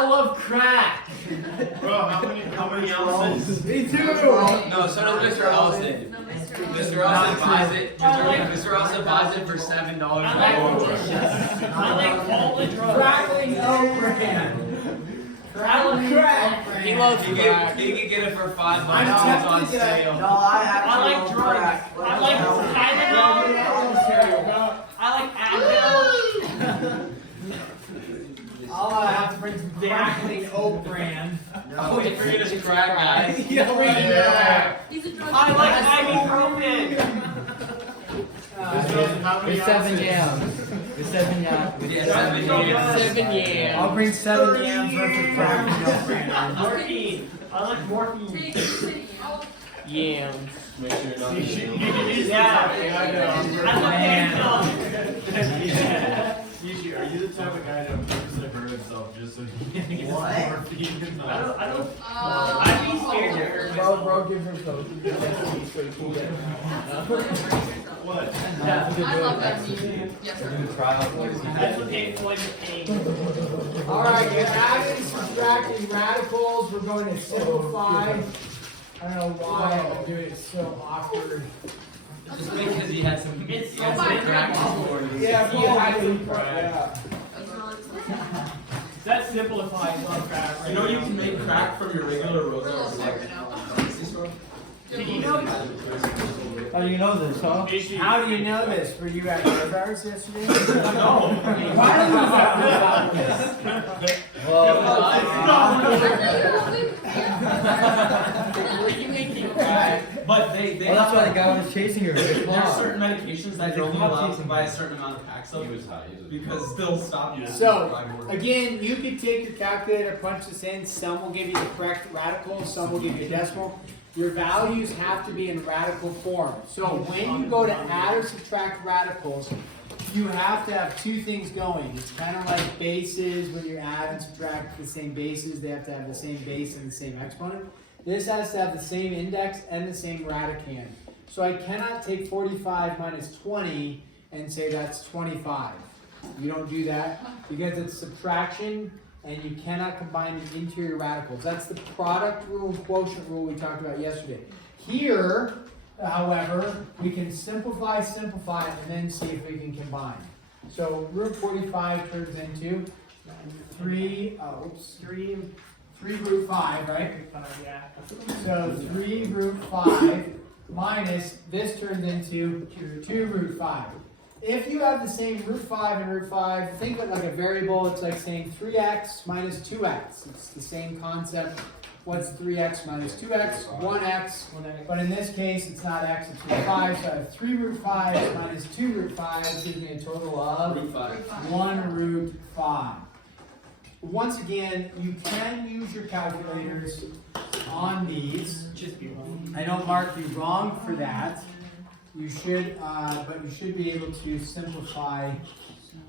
I love crack. Bro, how many ounces? Me too. No, so does Mr. Elston. Mr. Elston buys it. Mr. Elston buys it for $7. I like all the drugs. Crackling oak brand. Crack. He loves crack. He can get it for $5 on sale. No, I like drugs. I like Tylenol. I like Advil. I'll have to bring some crackling oak brand. Oh, you forget his crack, guys. Yeah. I like ibuprofen. There's 7 yams. There's 7 yams. Yeah, 7 years. 7 yams. I'll bring 7 yams worth of crackling oak brand. Morphine. I like morphine. Yams. Make sure you're not Are you the type of guy that purposely hurt himself just so he can get morphine in the I'd be scared. Bro, give her so What? I love that meme. Yes, sir. That's what they avoid the pain. Alright, you're adding, subtracting radicals. We're going to simplify. I don't know why I'm doing it so awkward. Just because he had some. It's he had so some bad. crack before. Yeah, You had to yeah. That simplifies on crack. You know you can make crack from your regular We're a little rosa. sick right now. Did you know? How do you know this, huh? How do you know this? Were you at your bars yesterday? No. Why do you know this? But they Well, that's why the guy was chasing her. there's certain medications that you're only allowed to buy a certain amount of packs of because they'll stop you. So, again, you can take your calculator, punch this in. Some will give you the correct radical, some will give you a decimal. Your values have to be in radical form. So when you go to add or subtract radicals, you have to have two things going. It's kind of like bases. When you add and subtract the same bases, they have to have the same base and the same exponent. This has to have the same index and the same radicand. So I cannot take 45 minus 20 and say that's 25. You don't do that because it's subtraction and you cannot combine the interior radicals. That's the product rule and quotient rule we talked about yesterday. Here, however, we can simplify, and then see if we can combine. So root 45 turns into 3 root 5, right? Yeah. So 3 root 5 minus, this turns into 2 root 5. If you have the same root 5 and root 5, think of it like a variable. It's like saying 3x minus 2x. It's the same concept. What's 3x minus 2x? 1x. But in this case, it's not x, it's root 5. So I have 3 root 5 minus 2 root 5 gives me a total of Root 5. 1 root 5. Once again, you can use your calculators on these. I don't mark you wrong for that. You should, but you should be able to simplify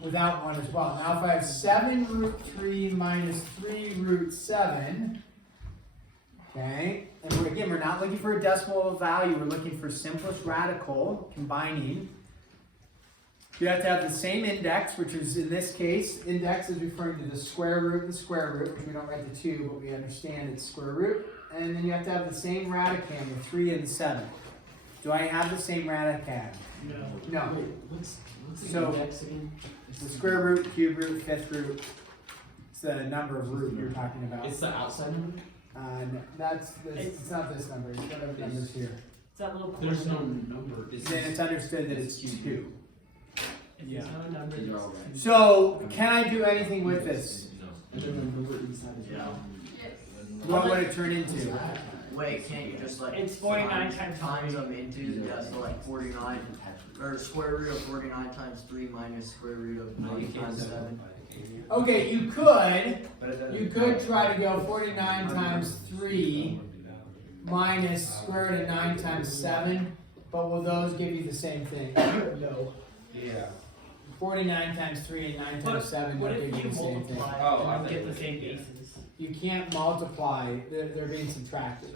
without one as well. Now, if I have 7 root 3 minus 3 root 7, okay, and we're not looking for a decimal value. We're looking for simplest radical combining. You have to have the same index, which is in this case, index is referring to the square root, because we don't write the 2, but we understand it's square root. And then you have to have the same radicand, the 3 and 7. Do I have the same radicand? No. What's So, the square root, cube root, fifth root. It's the number of root you're talking about. It's the outside number? No, it's not this number. It's whatever number's here. It's that little There's no number. Then it's understood that it's 2. Yeah. No number. So, can I do anything with this? And then the number inside is What would it turn into? Wait, can't you just like It's 49 times times them into so like 49 or square root of 49 times 3 minus square root of 90 times 7? Okay, you could try to go 49 times 3 minus square root of 9 times 7, but will those give you the same thing? No. Yeah. 49 times 3 and 9 times 7 What don't if give you you the same thing. multiply and get the same bases? You can't multiply, they're being subtracted.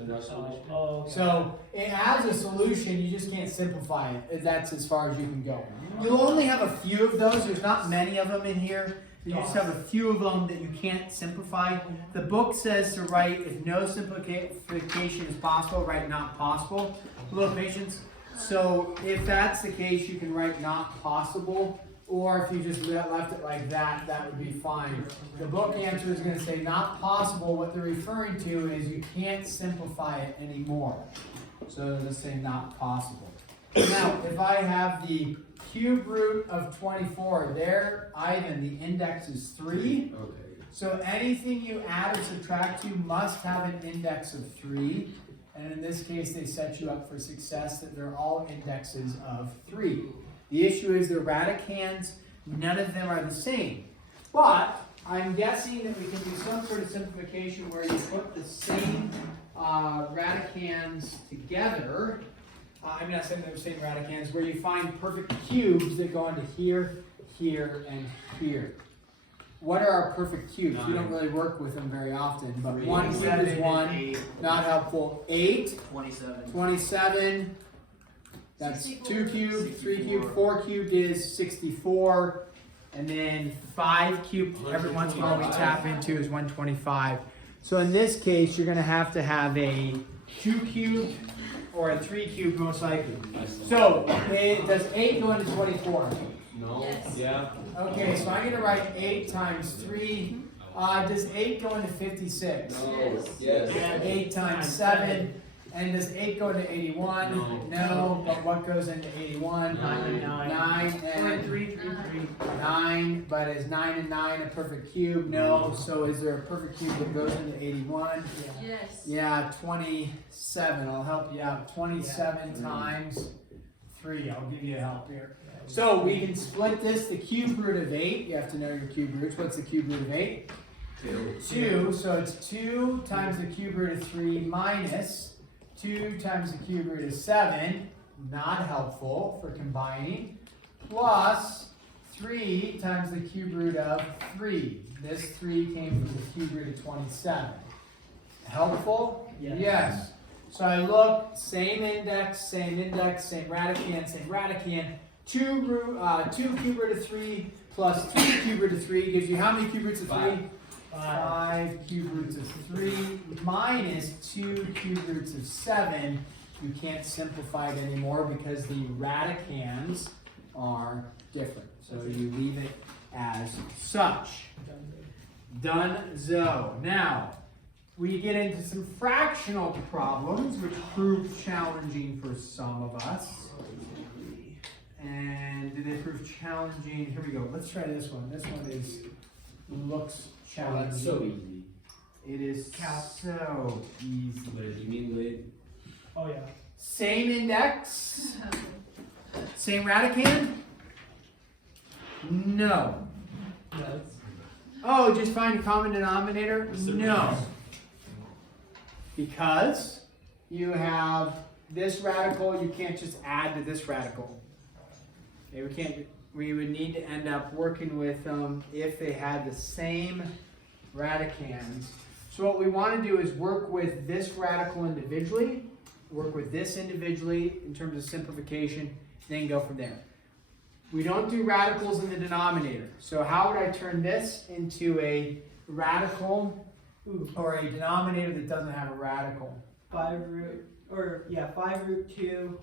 Oh, okay. So it has a solution, you just can't simplify it. That's as far as you can go. You'll only have a few of those, there's not many of them in here. You just have a few of them that you can't simplify. The book says to write, if no simplification is possible, write not possible. A little patience. So if that's the case, you can write not possible. Or if you just left it like that, that would be fine. The book answer is going to say not possible. What they're referring to is you can't simplify it anymore. So let's say not possible. Now, if I have the cube root of 24, there, Ivan, the index is 3. Okay. So anything you add or subtract to must have an index of 3. And in this case, they set you up for success that they're all indexes of 3. The issue is they're radicands. None of them are the same. But I'm guessing that we can do some sort of simplification where you put the same radicands together. I'm not saying they're the same radicands, where you find perfect cubes that go into here, here, and here. What are our perfect cubes? We don't really work with them very often, but 1 cube is 1, not helpful. 8, 27, that's 2 cubed, 3 cubed, 4 cubed is 64, and then 5 cubed, every once in a while we tap into is 125. So in this case, you're going to have a 2 cubed or a 3 cubed most likely. So does 8 go into 24? No. Yes. Yeah. Okay, so I'm going to write 8 times 3. Does 8 go into 56? No. Yes. And 8 times 7. And does 8 go into 81? No. But what goes into 81? 9 and 3. 9. But is 9 and 9 a perfect cube? No. So is there a perfect cube that goes into 81? Yes. Yeah, 27. I'll help you out. 27 times 3. I'll give you a help here. So we can split this. The cube root of 8. You have to know your cube roots. What's the cube root of 8? 2. So it's 2 times the cube root of 3 minus 2 times the cube root of 7. Not helpful for combining. Plus 3 times the cube root of 3. This 3 came from the cube root of 27. Helpful? Yes. So I look, same index, same radicand. 2 cube root of 3 plus 3 cube root of 3 gives you how many cube roots of 3? 5 cube roots of 3 minus 2 cube roots of 7. You can't simplify it anymore because the radicands are different. So you leave it as such. Donezo. Now, we get into some fractional problems, which prove challenging for some of us. And do they prove challenging? Here we go. Let's try this one. This one looks challenging. That's so easy. It is so easy. You mean lid? Oh yeah. Same index. Same radicand? No. Yes. Oh, just find a common denominator? No. Because you have this radical, you can't just add to this radical. Okay, we would need to end up working with them if they had the same radicands. So what we want to do is work with this radical individually, work with this individually in terms of simplification, then go from there. We don't do radicals in the denominator. So how would I turn this into a radical or a denominator that doesn't have a radical? 5 root 2,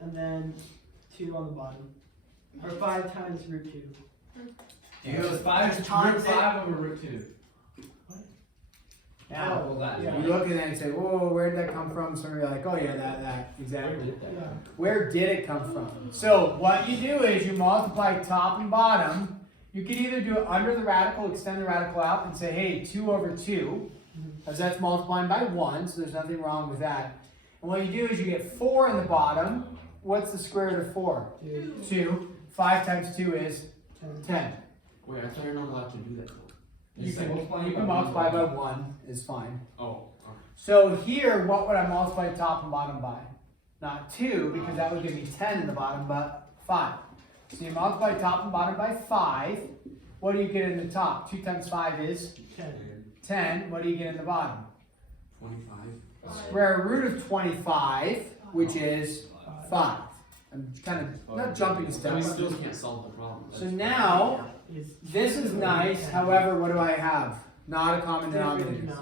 and then 2 on the bottom. Or 5 times root 2. You go 5 times 5 over root 2. Yeah. Well, that. You look at that and say, whoa, where did that come from? Some are like, oh yeah, that, exactly. Yeah. Where did it come from? So what you do is you multiply top and bottom. You can either do it under the radical, extend the radical out, and say, hey, 2 over 2, because that's multiplying by 1, so there's nothing wrong with that. And what you do is you get 4 in the bottom. What's the square root of 4? 2. 5 times 2 is 10. Wait, I thought you're not allowed to do that. You can multiply by 1 is fine. Oh. So here, what would I multiply top and bottom by? Not 2, because that would give me 10 in the bottom, but 5. So you multiply top and bottom by 5. What do you get in the top? 2 times 5 is 10. What do you get in the bottom? 25. Square root of 25, which is 5. I'm kind of not jumping We steps. still can't solve the problem. So now This is nice, however, what do I have? Not a common denominator.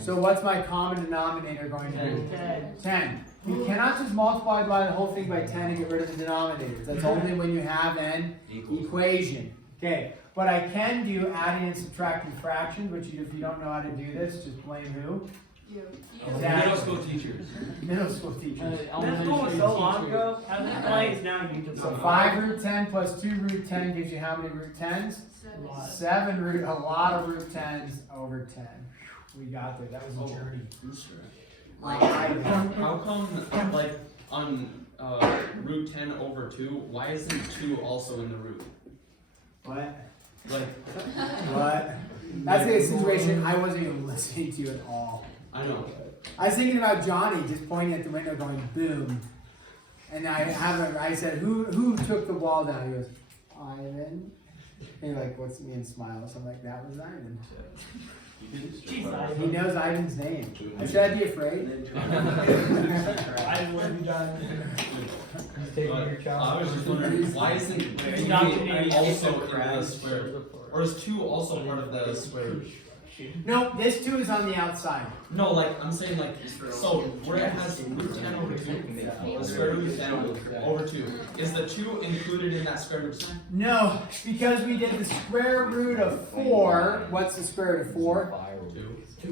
So what's my common denominator going to be? 10. You cannot just multiply by the whole thing by 10 and get rid of the denominators. That's only when you have an equation. Okay, but I can do adding and subtracting fractions, which if you don't know how to do this, just blame who? You. Middle school teachers. Middle school teachers. This school was so long ago. How this plays now you just. So 5 root 10 plus 2 root 10 gives you how many root 10s? 7 root, a lot of root 10s over 10. We got there, that was a journey. How come, like, on root 10 over 2, why isn't 2 also in the root? What? Like, What? That's the situation I wasn't even listening to you at all. I know. I was thinking about Johnny just pointing at the window going boom. And I said, who took the wall down? He goes, Ivan. And he like looks at me and smiles. I'm like, that was Ivan. He knows Ivan's name. Should I be afraid? I wouldn't done. I was just wondering, why isn't 2 also in the square? Or is 2 also part of the square root? No, this 2 is on the outside. No, like, I'm saying, like, so where it has root 10 over 2, the square root of 10 over 2, is the 2 included in that square root sign? No, because we did the square root of 4. What's the square root of 4?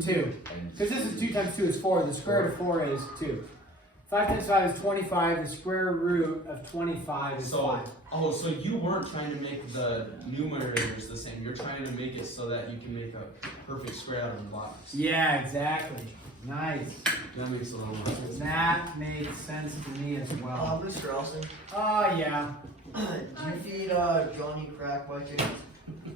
2. Because this is 2 times 2 is 4. The square root of 4 is 2. 5 times 5 is 25. The square root of 25 is 5. Oh, so you weren't trying to make the numerators the same. You're trying to make it so that you can make a perfect square out of the box. Yeah, exactly. Nice. That makes a little more sense. That makes sense to me as well. Mr. Elson, Oh, yeah. do you feed Johnny crack by chance?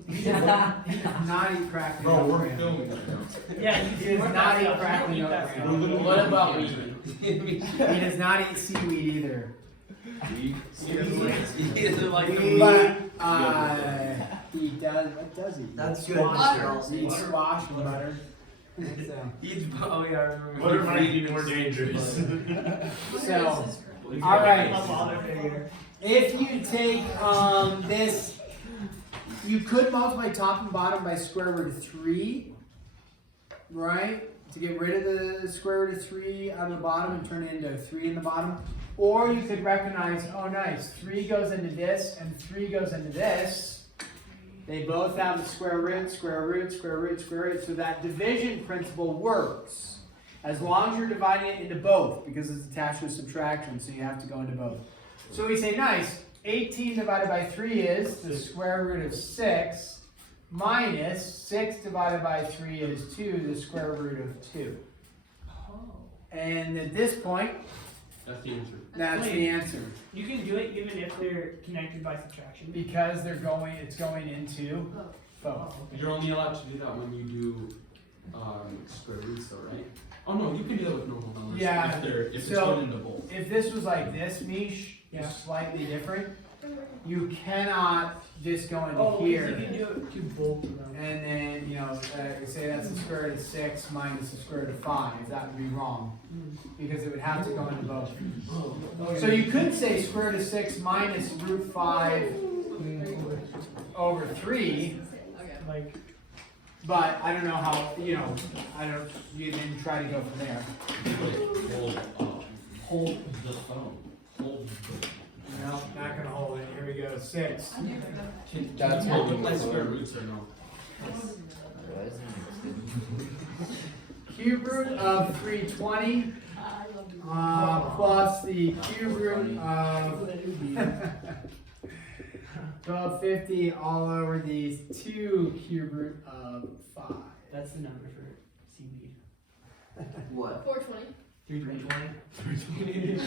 He does not eat crack. Bro, we're filming right now. Yeah, He does not eat crack. What about me? He does not eat seaweed either. He doesn't like But, he does, what does he eat? That's good, Squash. Mr. He Elson. eats squash and butter. So, Oh yeah, I remember. Butter might be more dangerous. so, alright. A father figure. If you take this, you could multiply top and bottom by square root of 3, right? To get rid of the square root of 3 out of the bottom and turn it into 3 in the bottom. Or you could recognize, oh nice, 3 goes into this and 3 goes into this. They both have the square root, square root, square root, square root. So that division principle works. As long as you're dividing it into both, because it's attached to a subtraction, so you have to go into both. So we say, nice, 18 divided by 3 is the square root of 6, minus 6 divided by 3 is 2, the square root of 2. And at this point, That's the answer. that's the answer. You can do it even if they're connected by subtraction. Because it's going into both. You're only allowed to do that when you do square roots, though, right? Oh no, you can do that with normal numbers. Yeah, If it's so- going into both. If this was like this, Mish, Yeah. slightly different, you cannot just go into Oh, here. you can do it to both of them. And then, say that's the square root of 6 minus the square root of 5. That would be wrong. Because it would have to go into both. So you could say square root of 6 minus root 5 over 3. Okay. Like, But I don't know how, you didn't try to go from there. Hold the phone. Hold the No, not gonna hold it. Here we go, 6. Can That's you what multiply we- square roots or no? Cube root of 320 plus the cube root of 1250 all over these 2 cube root of 5. that's the number for seaweed. What? 420. 320.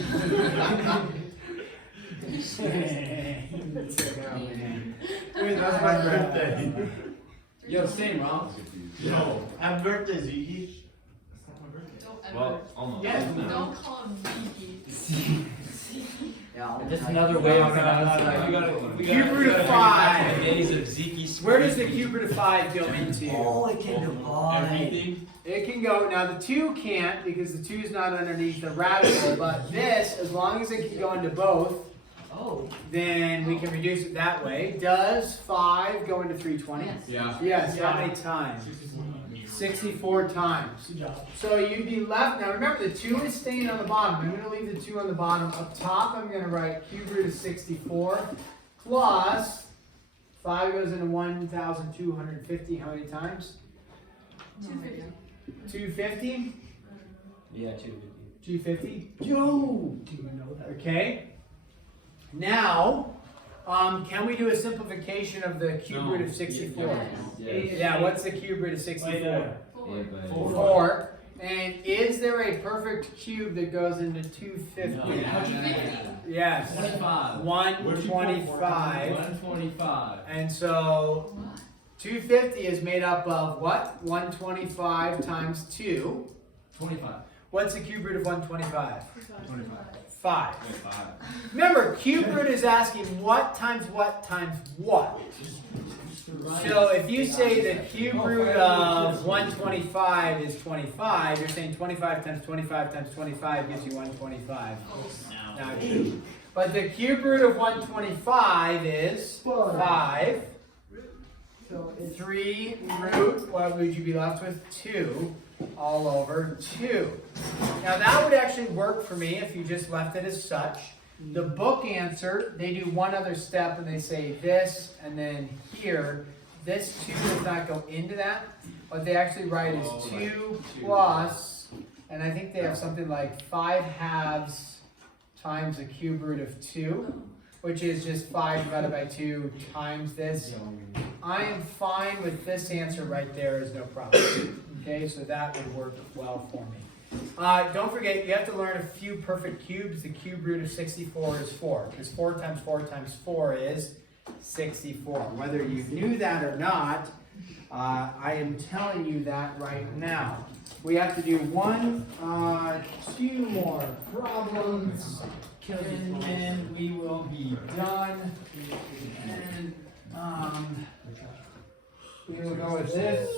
That's my birthday. Yo, same, Rob. Yo, happy birthday, Ziggy. Don't ever. Well, almost. Don't call him Ziggy. Yeah, Just another way of Cube root of 5. Days of Zeke. Where does the cube root of 5 go into? Oh, it can divide. Everything. It can go, now the 2 can't because the 2 is not underneath the radical, but this, as long as it can go into both, Oh. then we can reduce it that way. Does 5 go into 320? Yes. Yeah. Yes, how many times? 64 times. Good job. So you'd be left, now remember the 2 is staying on the bottom. I'm going to leave the 2 on the bottom. Up top I'm going to write cube root of 64 plus 5 goes into 1,250. How many times? 250. 250? Yeah, 250. 250? Yo! Do you know that? Okay. Now, can we do a simplification of the cube root of 64? Yeah, what's the cube root of 64? 4. 4. And is there a perfect cube that goes into 250? No. 250. Yes. 25. 125. 125. And so 250 is made up of what? 125 times 2. 25. What's the cube root of 125? 25. 5. 25. Remember, cube root is asking what times what times what. So if you say the cube root of 125 is 25, you're saying 25 times 25 times 25 gives you 125. Now, but the cube root of 125 is 5. So it's 3 root, what would you be left with? 2 all over 2. Now that would actually work for me if you just left it as such. The book answer, they do one other step and they say this and then here. This 2 does not go into that. What they actually write is 2 plus, and I think they have something like 5/2 times the cube root of 2, which is just 5 divided by 2 times this. I am fine with this answer right there, is no problem. Okay, so that would work well for me. Don't forget, you have to learn a few perfect cubes. The cube root of 64 is 4, because 4 times 4 times 4 is 64. Whether you knew that or not, I am telling you that right now. We have to do 2 more problems, and then we will be done. And we will go with this.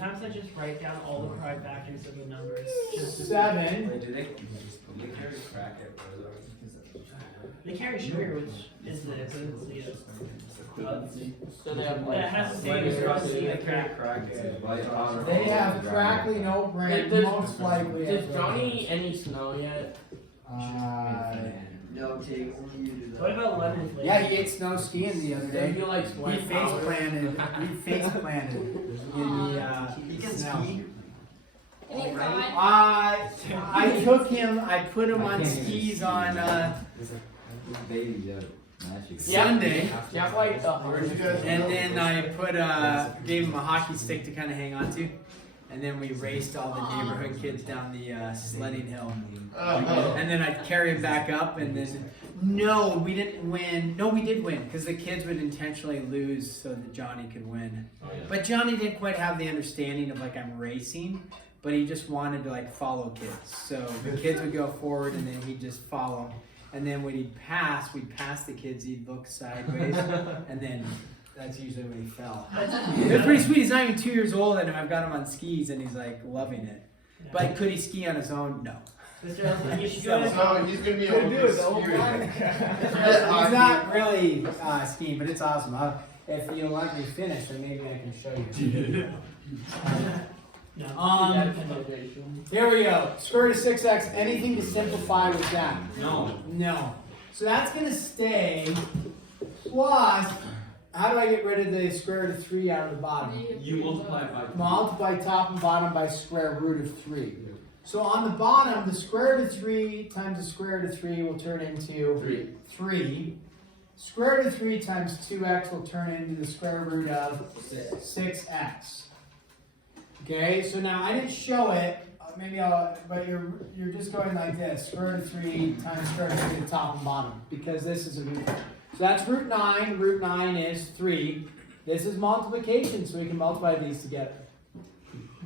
sometimes I just write down all the prime factors of the numbers. Just to 7. Wait, do they carry crack at They carry sugar, which is the equivalency of. So they have But it has the same equivalency of crack. They have crackling oat bran, most likely. Does Johnny eat any snow yet? No, Tig, only you do that. What about lemon flavor? Yeah, he ate snow skiing the other Does day. he like He sweat face powder? planted in the He can snow. ski. Any pride? I took him, I put him on skis on Sunday, Yeah, like and then I gave him a hockey stick to kind of hang on to, and then we raced all the neighborhood kids down the sledding hill, and then I'd carry him back up, and then no, we didn't win. No, we did win because the kids would intentionally lose so that Johnny could win. But Johnny didn't quite have the understanding of like I'm racing. But he just wanted to like follow kids. So the kids would go forward and then he'd just follow. And then when we'd pass the kids, he'd look sideways. And then that's usually when he fell. It was pretty sweet. He's not even 2 years old and I've got him on skis and he's like loving it. But could he ski on his own? No. Mr. Elson, you should go ahead. So he's gonna be able to do it the whole time. He's not really skiing, but it's awesome. If you let me finish, then maybe I can show you. No. Here we go. Square root of 6x. Anything to simplify with that? No. No. So that's going to stay. Plus, how do I get rid of the square root of 3 out of the bottom? You multiply it by 2. Multiply top and bottom by square root of 3. So on the bottom, the square root of 3 times the square root of 3 will turn into 3. Square root of 3 times 2x will turn into the square root of 6x. Okay, so now I didn't show it, but you're just going like this, square root of 3 times square root of 3 to top and bottom, because this is a root. So that's root 9 is 3. This is multiplication, so we can multiply these together.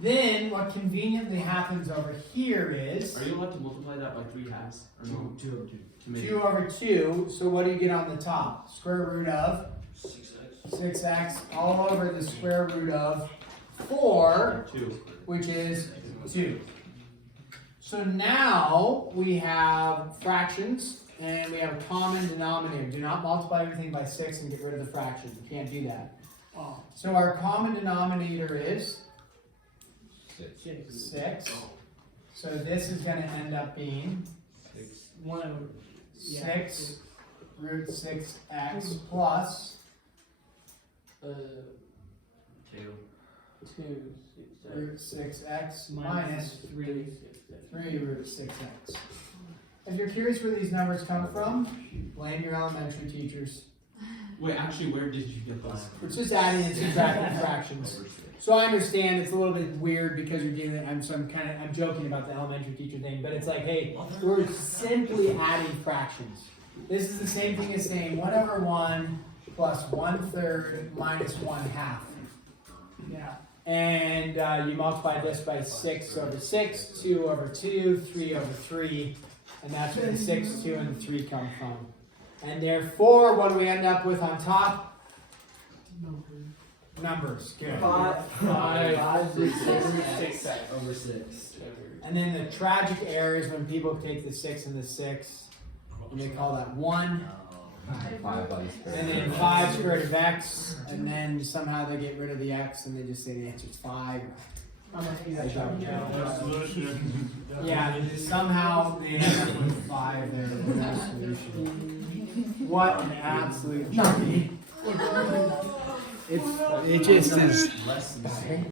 Then what conveniently happens over here is Are you allowed to multiply that by 3 halves? Or no? 2 over 2. 2 over 2, so what do you get on the top? Square root of 6x. 6x all over the square root of 4, 2. which is 2. So now we have fractions, and we have a common denominator. Do not multiply everything by 6 and get rid of the fraction. You can't do that. So our common denominator is 6. So this is going to end up being 6 root 6x plus 2. root 6x minus 3 root 6x. If you're curious where these numbers come from, blame your elementary teachers. Wait, actually, where did you get those? It's just adding and subtracting fractions. So I understand it's a little bit weird because you're dealing. I'm joking about the elementary teacher thing, but it's like, hey, we're simply adding fractions. This is the same thing as saying 1/1 plus 1/3 minus 1/2. Yeah. And you multiply this by 6 over 6, 2 over 2, 3 over 3, and that's where the 6, 2, and the 3 come from. And therefore, what do we end up with on top? Numbers. Good. 5 over 6. And then the tragic error is when people take the 6 and the 6, and they call that 1. And then 5 square root of x, and then somehow they get rid of the x and they just say the answer is 5. I don't know. Yeah, and somehow they end up with 5 there with no solution. What an absolute journey. It just is.